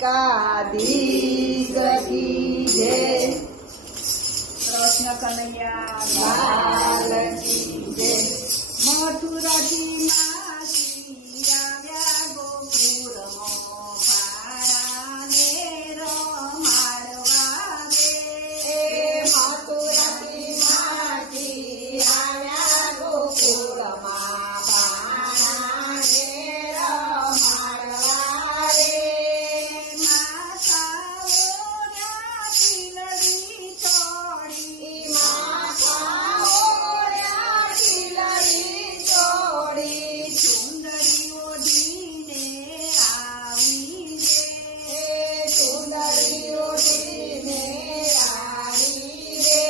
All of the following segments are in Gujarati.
દ્વારિકાધીશ કી જય. કૃષ્ણ કનૈયા લાલ કી જય. મથુરાથી માસી આવ્યા ગોકુળમાં બાળાને રમાડવા રે. એ મથુરાથી માસી આવ્યા ગોકુળમાં બાળાને રમાડવા રે. માતાઓના તિલડી તોડી માથાઓળ્યા ઢીલડી ચોળી સુંદરી ઓઢીને આવી રે. એ સુંદરી ઓઢીને આવી રે.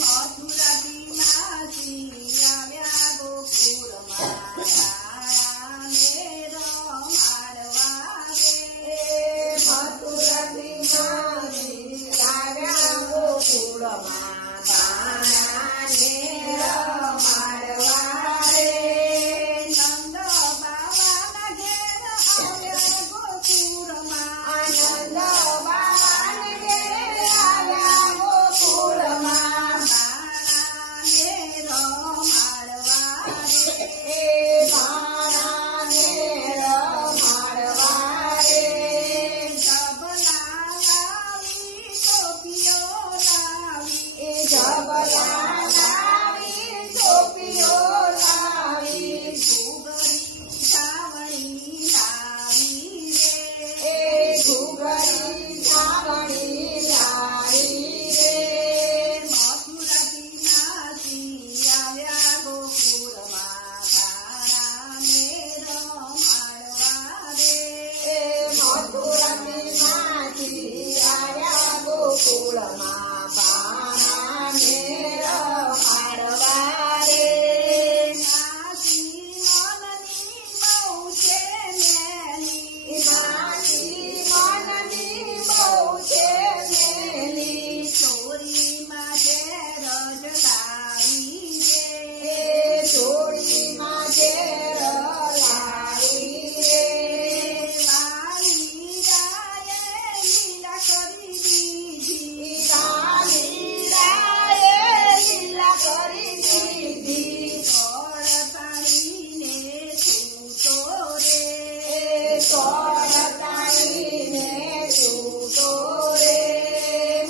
મથુરાથી માસી આવ્યા ગોકુળમાં બાળાને રમાડવા રે. એ મથુરાથી માસી આવ્યા ગોકુળમાં બાળાને રમાડવા રે. નંદ બાવાના ઘેર આવ્યા ગોકુળમાં આનંદ બાવાને ઘેર આવ્યા ગોકુળમાં બાળાને રમાડવા રે. એ બાળાને રમાડવા રે. ઝબલા લાવી ટોપીઓ લાવી એ ઝબલા લાવી ટોપીઓ લાવી ઘૂઘરી ધાવણી લાવી રે. એ ઘૂઘરી ધાવણી લાવી રે. મથુરાથી માસી આવ્યા ગોકુળમાં બાળાને રમાડવા રે. એ મથુરાથી માસી આવ્યા ગોકુળમાં બાળાને રમાડવા રે. માસી મનની બહુ છે મેલી માસી મનની બહુ છે મેલી ચોરીમાં ઝેર જ લાવી રે. એ જોડીમાં ઝેર લાવી રે. વાલી રાયે લીલા કરી દીધી કાલીડાએ લીલા કરી દીધી. તોડતાળીને છૂટો રે. એ તોડતાળીને છૂટો રે.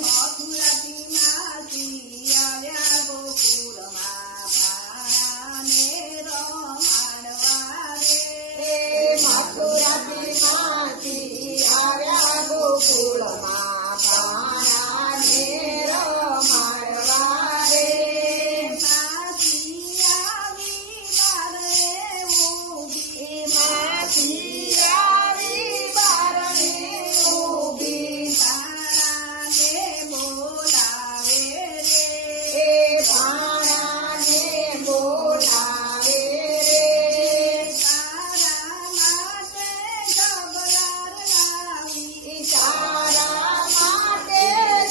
મથુરાથી માસી આવ્યા ગોકુળમાં બાળાને રમાડવા રે. એ મથુરાથી માસી આવ્યા ગોકુળમાં બાળાને રમાડવા રે. માસી આવી બારણે ઊભી માસી આવી બારણે ઊભી. બાળાને બોલાવે રે. એ બાળાને બોલાવે રે. તારા માટે ઝબલાર લાવી તારા માટે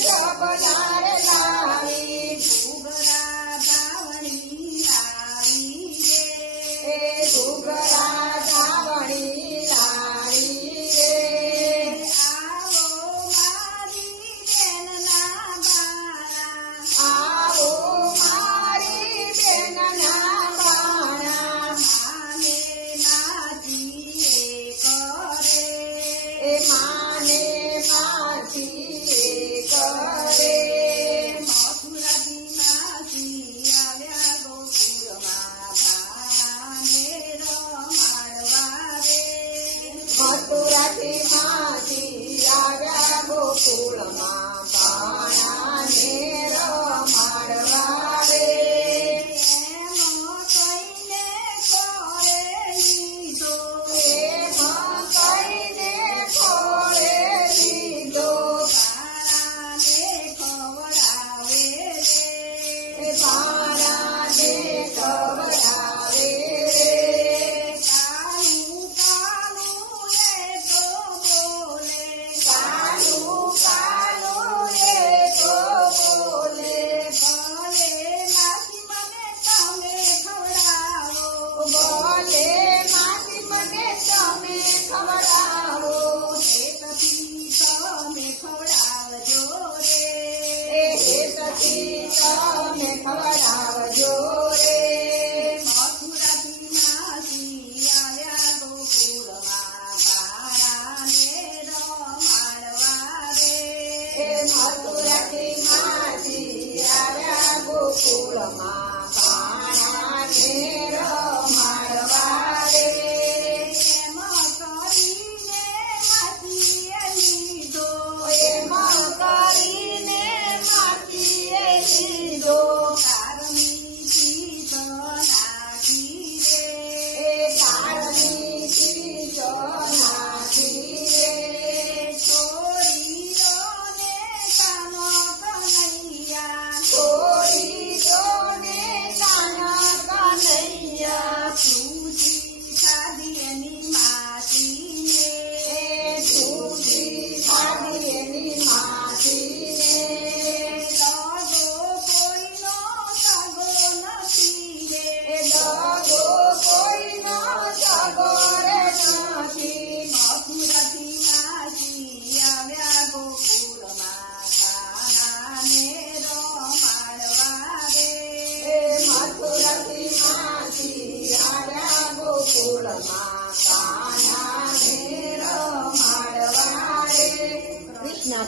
ઝબલાર લાવી. ઘૂઘરા ધાવણી લાવી રે. એ ઘૂઘરા ધાવણી લાવી રે. આવો મારી બેનના બાળા આવો મારી બેનના બાણા. માને માજીએ કરે. એ માને માસી કરે. મથુરાથી માસી આવ્યા ગોકુળમાં બાળાને રમાડવા રે. મથુરાથી માસી આવ્યા ગોકુળમાં બાણાને રમાડવા રે. એમ કહીને કરે લીધો એમ કહીને ખોળે લીધો. બાળાને ખવડાવે રે. એ બાણાને ખવડાવે રે. કાલું કાલું એ તો બોલે કાલું કાલું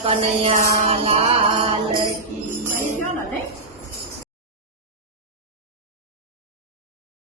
કનૈયા લાલ